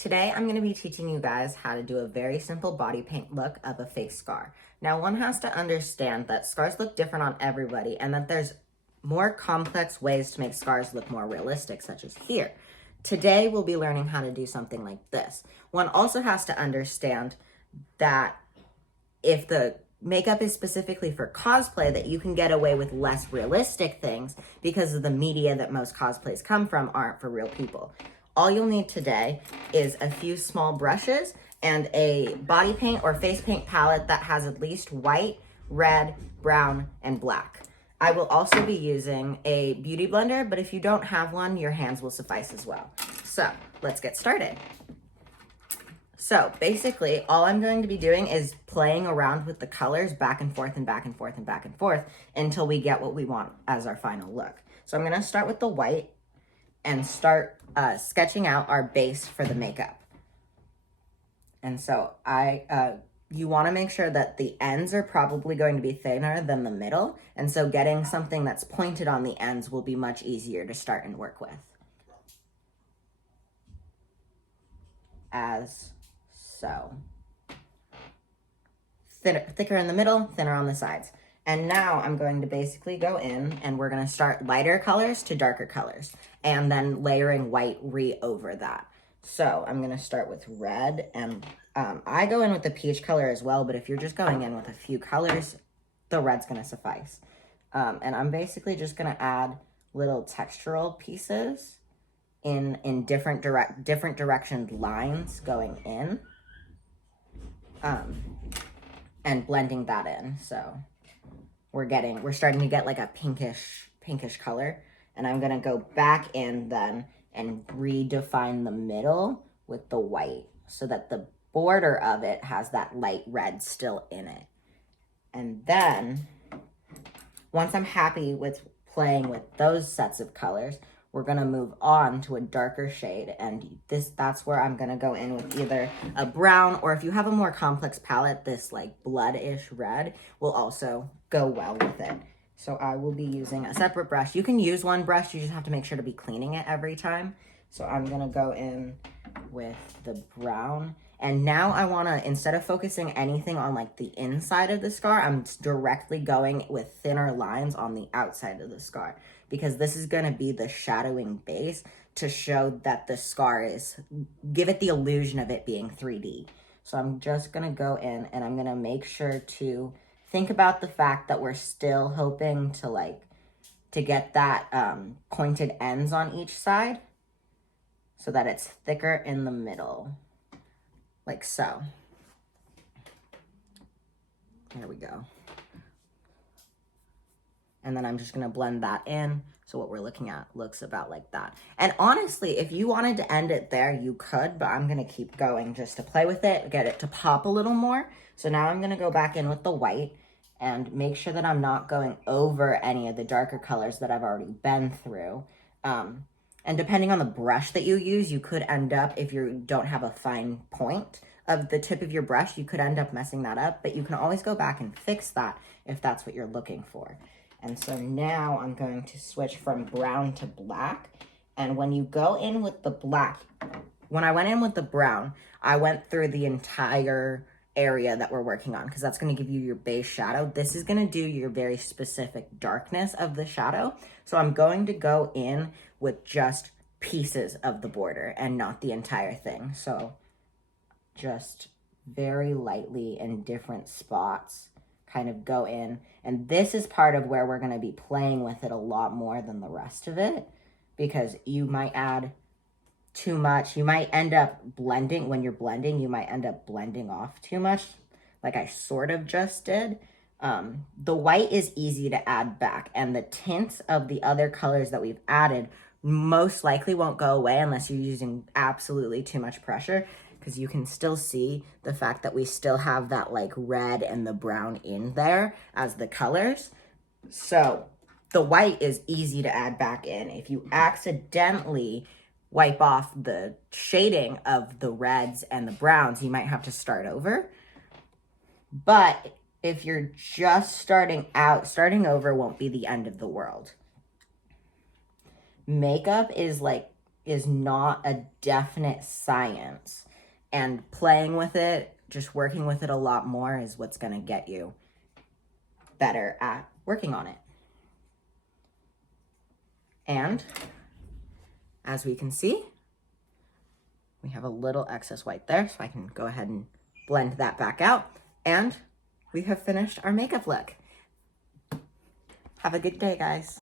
Today, I'm going to be teaching you guys how to do a very simple body paint look of a fake scar. Now, one has to understand that scars look different on everybody and that there's more complex ways to make scars look more realistic, such as here. Today, we'll be learning how to do something like this. One also has to understand that if the makeup is specifically for cosplay, that you can get away with less realistic things because of the media that most cosplays come from aren't for real people. All you'll need today is a few small brushes and a body paint or face paint palette that has at least white, red, brown, and black. I will also be using a beauty blender, but if you don't have one, your hands will suffice as well. So let's get started. So basically, all I'm going to be doing is playing around with the colors back and forth and back and forth and back and forth until we get what we want as our final look. So I'm going to start with the white and start sketching out our base for the makeup. And so you want to make sure that the ends are probably going to be thinner than the middle. And so getting something that's pointed on the ends will be much easier to start and work with. As so. Thicker in the middle, thinner on the sides. And now I'm going to basically go in and we're going to start lighter colors to darker colors and then layering white over that. So I'm going to start with red and I go in with the peach color as well, but if you're just going in with a few colors, the red's going to suffice. And I'm basically just going to add little textural pieces in different directioned lines going in and blending that in. So we're starting to get like a pinkish color, and I'm gonna go back in then and redefine the middle with the white so that the border of it has that light red still in it. And then once I'm happy with playing with those sets of colors, we're gonna move on to a darker shade, and that's where I'm gonna go in with either a brown, or if you have a more complex palette, this like blood-ish red will also go well with it. So I will be using a separate brush. You can use one brush, you just have to make sure to be cleaning it every time. So I'm gonna go in with the brown. And now I wanna, instead of focusing anything on like the inside of the scar, I'm directly going with thinner lines on the outside of the scar, because this is gonna be the shadowing base to show that the scar give it the illusion of it being 3D. So I'm just gonna go in and I'm gonna make sure to think about the fact that we're still hoping to get that pointed ends on each side so that it's thicker in the middle. Like so. There we go. And then I'm just gonna blend that in. So what we're looking at looks about like that. And honestly, if you wanted to end it there, you could, but I'm gonna keep going just to play with it, get it to pop a little more. So now I'm gonna go back in with the white and make sure that I'm not going over any of the darker colors that I've already been through. And depending on the brush that you use, you could end up, if you don't have a fine point of the tip of your brush, you could end up messing that up, but you can always go back and fix that if that's what you're looking for. And so now I'm going to switch from brown to black. And when you go in with the black, when I went in with the brown, I went through the entire area that we're working on, because that's going to give you your base shadow. This is going to do your very specific darkness of the shadow. So I'm going to go in with just pieces of the border and not the entire thing. So just very lightly in different spots kind of go in. And this is part of where we're going to be playing with it a lot more than the rest of it, because you might add too much. You might end up blending, when you're blending, you might end up blending off too much, like I sort of just did. The white is easy to add back, and the tints of the other colors that we've added most likely won't go away unless you're using absolutely too much pressure, because you can still see the fact that we still have that like red and the brown in there as the colors. So the white is easy to add back in. If you accidentally wipe off the shading of the reds and the browns, you might have to start over. But if you're just starting out, starting over won't be the end of the world. Makeup is like is not a definite science. And playing with it, just working with it a lot more is what's going to get you better at working on it. And as we can see, we have a little excess white there, so I can go ahead and blend that back out. And we have finished our makeup look. Have a good day, guys.